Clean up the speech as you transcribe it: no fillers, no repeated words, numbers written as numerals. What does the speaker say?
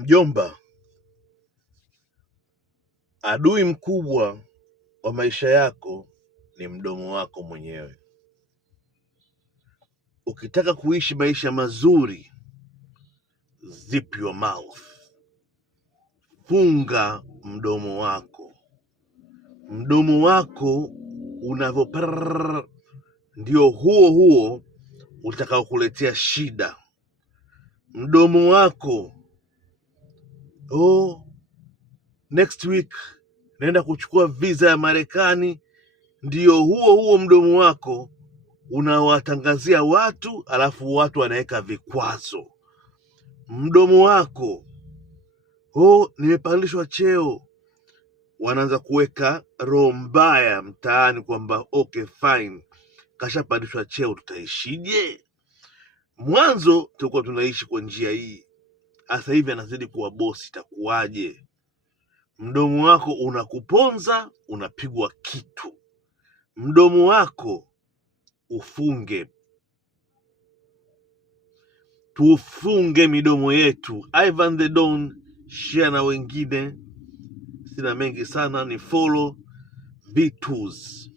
Mjomba, adui mkubwa wa maisha yako ni mdomo wako mwenyewe. Ukitaka kuishi maisha mazuri, zip your mouth. Funga mdomo wako. Mdomo wako unavyo ndio huo utakao kuletea shida. Mdomo wako, next week naenda kuchukua visa ya Marekani, ndio huo mdomo wako unawatangazia watu, alafu watu wanaweka vikwazo. Mdomo wako, nimepandishwa cheo, wanaanza kuweka roho mbaya mtaani kwamba okay fine, kashapandishwa cheo, tutaishije? Mwanzo tulikuwa tunaishi kwa njia hii, sasa hivi anazidi kuwa bosi, itakuwaje? Mdomo wako unakuponza, unapigwa kitu. Mdomo wako ufunge. Tufunge midomo yetu. Ivan the Don, share na wengine. Sina mengi sana, ni follow Vitus.